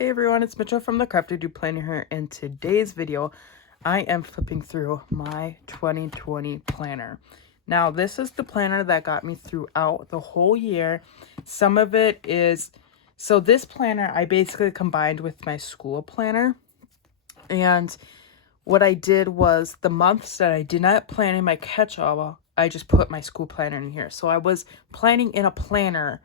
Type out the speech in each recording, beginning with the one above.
Hey everyone, it's Mitchell from the Crafty Dude Planner here. In today's video, I am flipping through my 2020 planner. Now, this is the planner that got me throughout the whole year. Some of it is, so this planner I basically combined with my school planner. And what I did was the months that I did not plan in my catch-all, I just put my school planner in here. So I was planning in a planner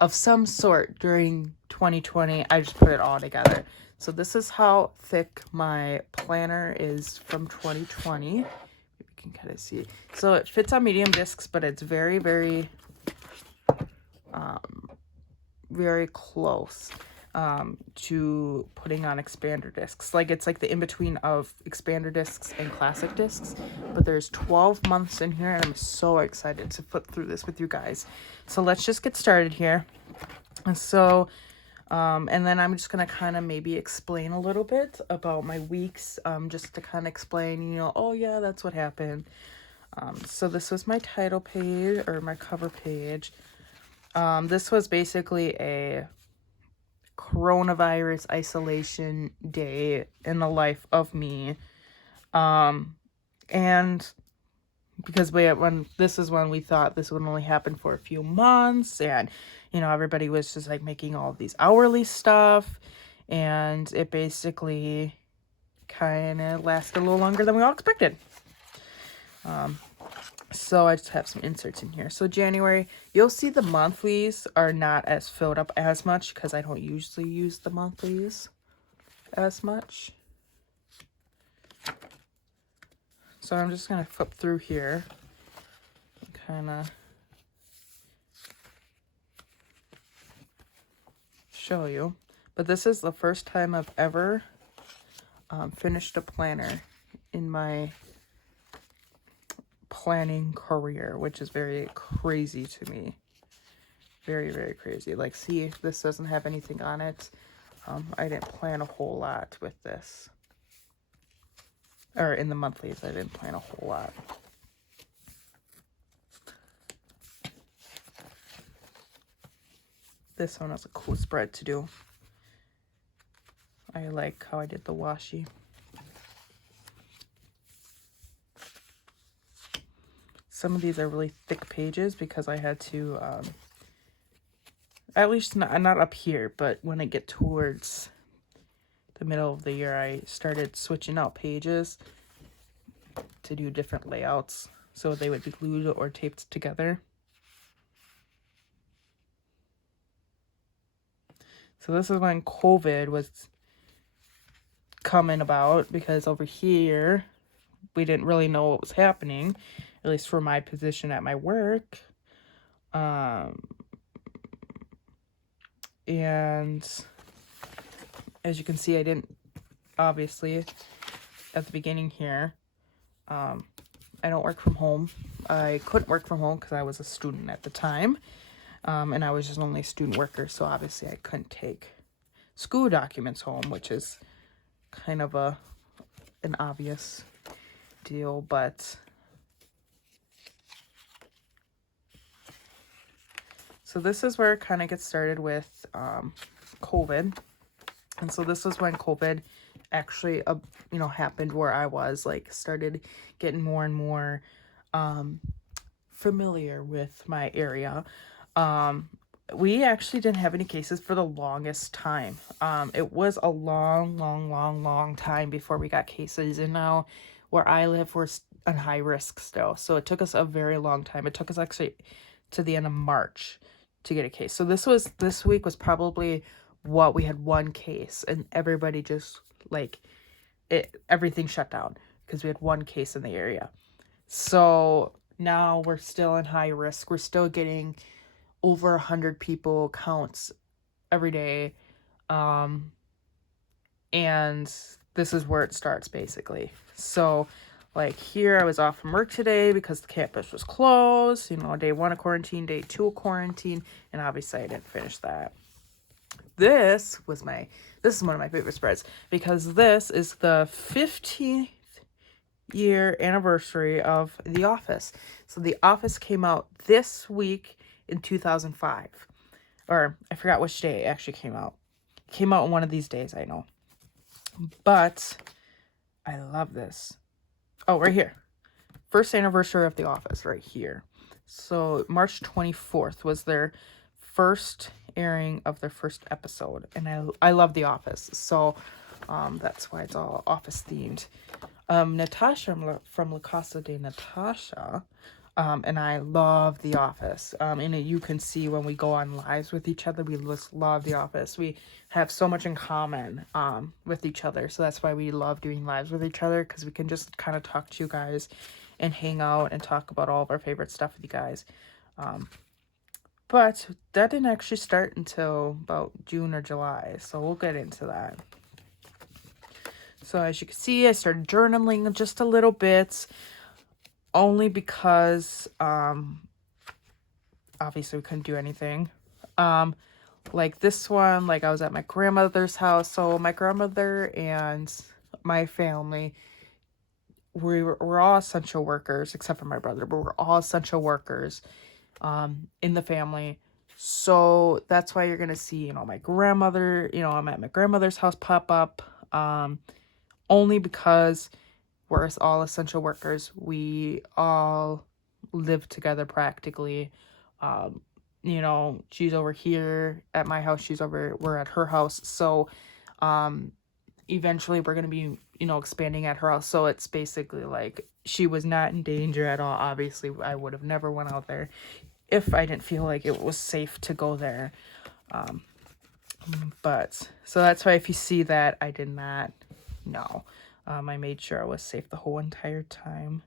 of some sort during 2020. I just put it all together. So this is how thick my planner is from 2020. Maybe you can kind of see. So it fits on medium discs, but it's very, very close to putting on expander discs. Like it's like the in-between of expander discs and classic discs, but there's 12 months in here and I'm so excited to flip through this with you guys. So let's just get started here. And so and then I'm just gonna kind of maybe explain a little bit about my weeks, just to kind of explain, you know, oh yeah, that's what happened. So this was my title page or my cover page. This was basically a coronavirus isolation day in the life of me. And because when this is when we thought this would only happen for a few months, and you know, everybody was just like making all of these hourly stuff, and it basically kind of lasted a little longer than we all expected. So I just have some inserts in here. So January, you'll see the monthlies are not as filled up as much because I don't usually use the monthlies as much. So I'm just going to flip through here and kind of show you. But this is the first time I've ever finished a planner in my planning career, which is very crazy to me. Very, very crazy. Like, see, this doesn't have anything on it. I didn't plan a whole lot with this. Or in the monthlies, I didn't plan a whole lot. This one was a cool spread to do. I like how I did the washi. Some of these are really thick pages because I had to, at least not up here, but when I get towards the middle of the year, I started switching out pages to do different layouts so they would be glued or taped together. So this is when COVID was coming about, because over here we didn't really know what was happening, at least for my position at my work. And as you can see, I didn't, obviously, at the beginning here, I don't work from home. I couldn't work from home because I was a student at the time. And I was just only a student worker, so obviously I couldn't take school documents home, which is kind of an obvious deal, but so this is where it kind of gets started with COVID. And so this was when COVID actually you know, happened, where I was like started getting more and more familiar with my area. We actually didn't have any cases for the longest time. It was a long time before we got cases, and now where I live, we're on high risk still. So it took us a very long time. It took us actually to the end of March to get a case. So this week was probably what we had one case, and everybody just like everything shut down because we had one case in the area. So now we're still in high risk. We're still getting over 100 people counts every day. And this is where it starts basically. So like here, I was off from work today because the campus was closed, you know, day 1 of quarantine, day 2 of quarantine, and obviously I didn't finish that. This is one of my favorite spreads because this is the 15th year anniversary of The Office. So The Office came out this week in 2005, or I forgot which day it actually came out. came out one of these days, I know. But I love this. Oh, right here. First anniversary of The Office, right here. So March 24th was their first airing of their first episode. And I love The Office. So that's why it's all Office themed. Natasha from La Casa de Natasha. And I love The Office. And you can see when we go on lives with each other, we just love The Office. We have so much in common with each other. So that's why we love doing lives with each other, because we can just kind of talk to you guys and hang out and talk about all of our favorite stuff with you guys. But that didn't actually start until about June or July. So we'll get into that. So as you can see, I started journaling just a little bit. Only because, obviously we couldn't do anything. Like this one, like I was at my grandmother's house. So my grandmother and my family, we're all essential workers, except for my brother, but we're all essential workers, in the family. So that's why you're going to see, my grandmother, I'm at my grandmother's house pop up, only because we're all essential workers. We all live together practically. She's over here at my house. We're at her house. So, eventually we're going to be, expanding at her house. So it's basically like she was not in danger at all. Obviously, I would have never went out there if I didn't feel like it was safe to go there. But so that's why if you see that, I did not know. I made sure I was safe the whole entire time.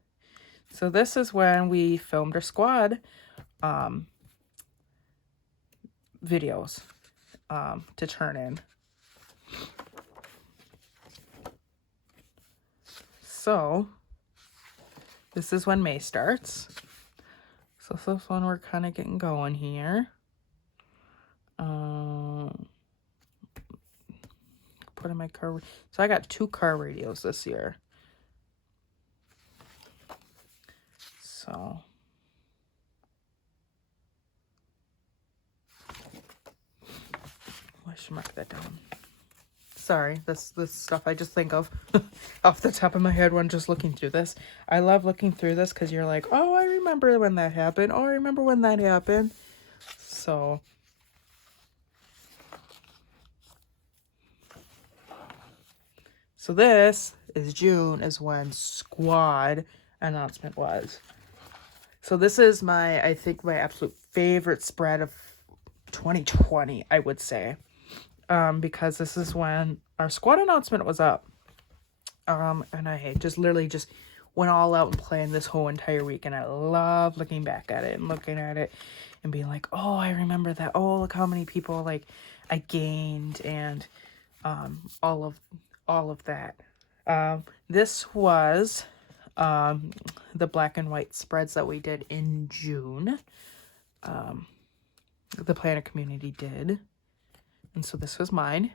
So this is when we filmed our squad videos to turn in. So this is when May starts. So this is when we're kind of getting going here. Put in my car. So I got 2 car radios this year. So I should mark that down. Sorry, this stuff I just think of off the top of my head when just looking through this. I love looking through this because you're like, oh, I remember when that happened. Oh, I remember when that happened. So this is June, is when squad announcement was. So this is I think my absolute favorite spread of 2020, I would say. Because this is when our squad announcement was up. And I just literally just went all out and playing this whole entire week. And I love looking back at it and looking at it and being like, oh, I remember that. Oh, look how many people I gained, and all of that. This was the black and white spreads that we did in June. The planner community did. And so this was mine.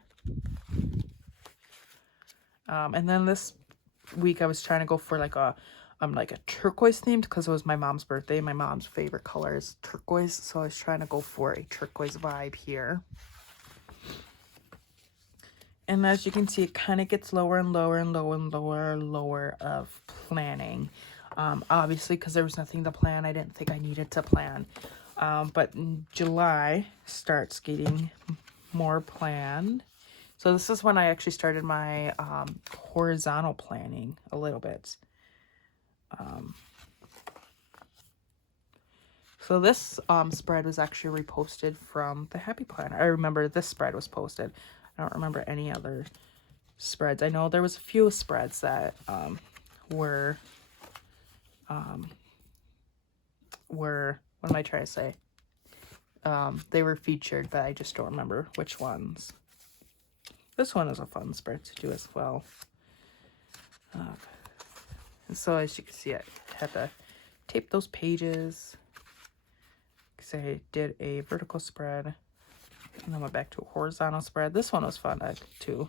And then this week I was trying to go for like a turquoise themed, because it was my mom's birthday. My mom's favorite color is turquoise. So I was trying to go for a turquoise vibe here. And as you can see, it kind of gets lower and lower and lower of planning. Obviously, because there was nothing to plan. I didn't think I needed to plan. But in July starts getting more planned. So this is when I actually started my horizontal planning a little bit. So this spread was actually reposted from the Happy Planner. I remember this spread was posted. I don't remember any other spreads. I know there was a few spreads that were what am I trying to say? They were featured, but I just don't remember which ones. This one is a fun spread to do as well. And so as you can see, I had to tape those pages because I did a vertical spread and then went back to a horizontal spread. This one was fun too.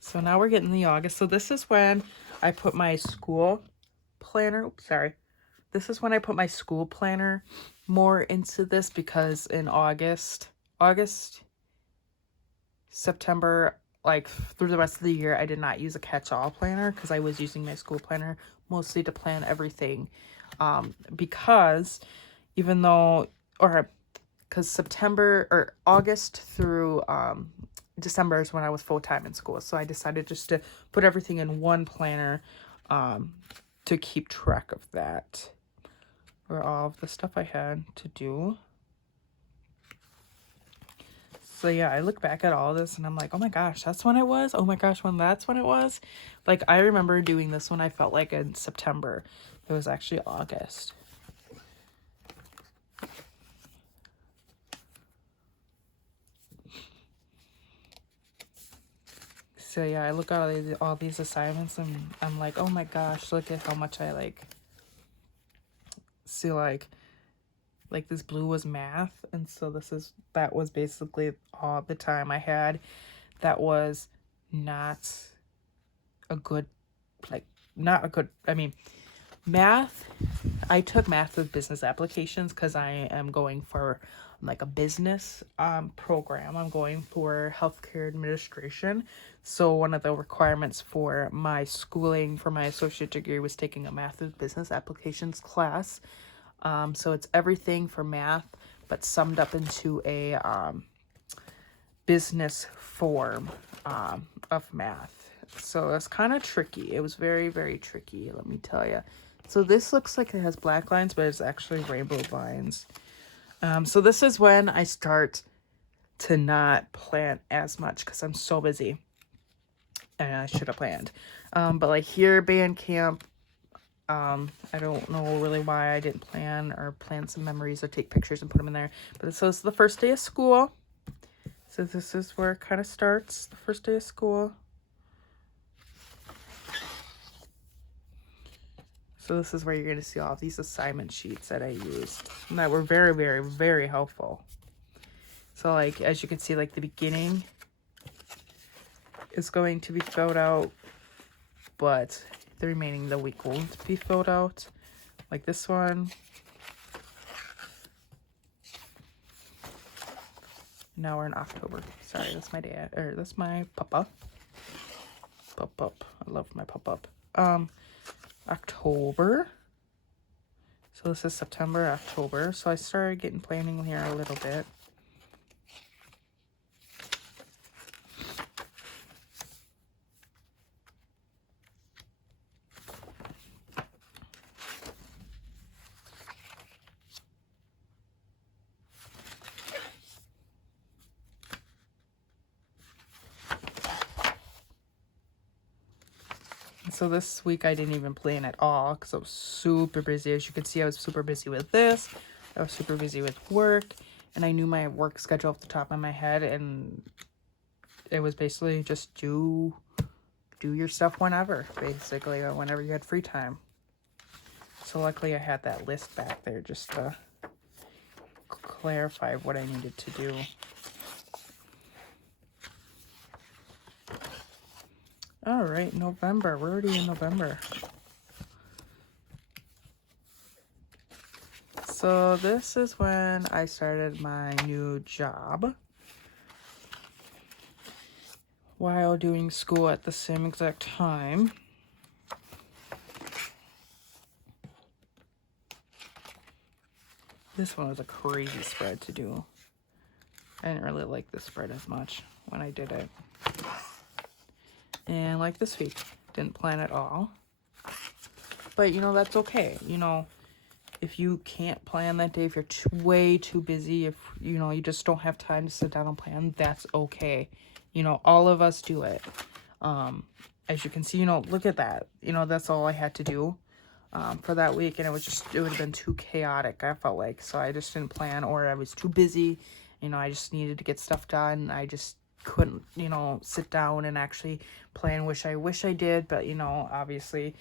So now we're getting the August. So this is when I put my school planner, this is when I put my school planner more into this, because in August, September, like through the rest of the year, I did not use a catch-all planner because I was using my school planner mostly to plan everything. Because even though, or because September or August through December is when I was full-time in school. So I decided just to put everything in one planner to keep track of that, or all of the stuff I had to do. So yeah, I look back at all this and I'm like, oh my gosh, that's when it was? Oh my gosh, that's when it was? Like, I remember doing this when I felt like in September. It was actually August. So yeah, I look at all these assignments and I'm like, oh my gosh, look at how much I like. See, like this blue was math, and so that was basically all the time I had that was not a good, I mean, math, I took math with business applications because I am going for like a business program. I'm going for healthcare administration. So one of the requirements for my schooling for my associate degree was taking a math with business applications class. So it's everything for math, but summed up into a business form of math. So it's kind of tricky. It was very, very tricky, let me tell you. So this looks like it has black lines, but it's actually rainbow lines. So this is when I start to not plan as much because I'm so busy. And I should have planned. But like here, band camp, I don't know really why I didn't plan some memories or take pictures and put them in there. But so this is the first day of school. So this is where it kind of starts, the first day of school. So this is where you're going to see all these assignment sheets that I used. And that were very, very, very helpful. So like, as you can see, like the beginning is going to be filled out, but the remaining of the week won't be filled out. Like this one. Now we're in October. Sorry, that's my dad, or that's my papa. Pup. I love my pup. October. So this is September, October. So I started getting planning here a little bit. So this week I didn't even plan at all because I was super busy. As you can see, I was super busy with this. I was super busy with work, and I knew my work schedule off the top of my head, and it was basically just do your stuff whenever, basically, whenever you had free time. So luckily I had that list back there just to clarify what I needed to do. All right, November. We're already in November. So this is when I started my new job while doing school at the same exact time. This one was a crazy spread to do. I didn't really like this spread as much when I did it. And like this week, didn't plan at all. But, you know, that's okay. You know, if you can't plan that day, if you're way too busy, if, you know, you just don't have time to sit down and plan, that's okay. You know, all of us do it. As you can see, you know, look at that. You know, that's all I had to do for that week. And it would have been too chaotic, I felt like. So I just didn't plan, or I was too busy. You know, I just needed to get stuff done. I just couldn't, you know, sit down and actually plan. I wish I did, but, you know, obviously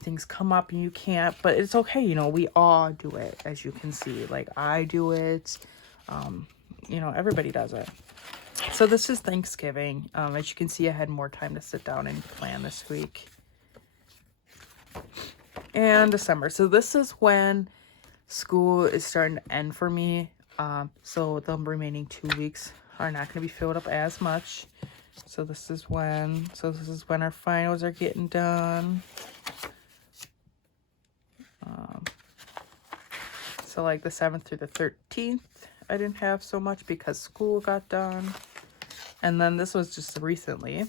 things come up and you can't, but it's okay. You know, we all do it, as you can see. Like, I do it. You know, everybody does it. So this is Thanksgiving. As you can see, I had more time to sit down and plan this week. and December. So this is when school is starting to end for me. So the remaining 2 weeks are not going to be filled up as much. So this is when our finals are getting done. So like the 7th through the 13th, I didn't have so much because school got done. And then this was just recently.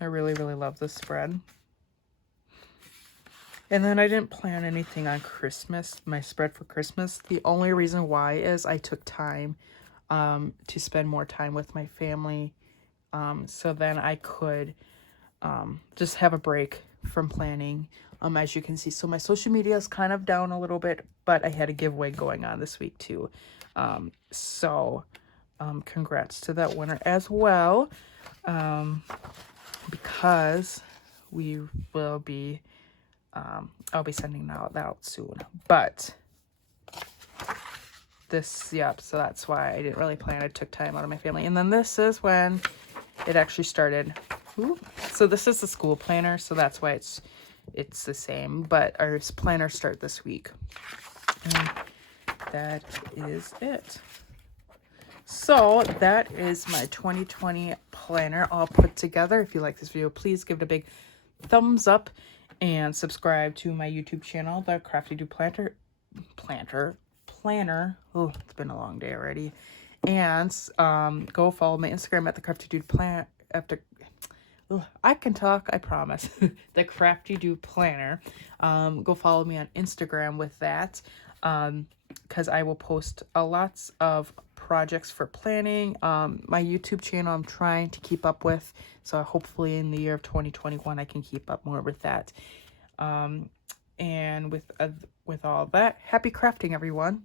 I really, really love this spread. And then I didn't plan anything on Christmas, my spread for Christmas. The only reason why is I took time to spend more time with my family. So then I could just have a break from planning, as you can see. So my social media is kind of down a little bit, but I had a giveaway going on this week too. Congrats to that winner as well, because we will be, I'll be sending that out soon. But this, yep, so that's why I didn't really plan. I took time out of my family. And then this is when it actually started. Ooh. So this is the school planner, so that's why it's the same, but our planners start this week. And that is it. So that is my 2020 planner all put together. If you like this video, please give it a big thumbs up and subscribe to my YouTube channel, The Crafty Dude Planner. Oh, it's been a long day already. And go follow my Instagram at The Crafty Dude Planner. I can talk, I promise. The Crafty Dude Planner. Go follow me on Instagram with that, because I will post lots of projects for planning. My YouTube channel I'm trying to keep up with, so hopefully in the year of 2021 I can keep up more with that. And with all that, happy crafting, everyone.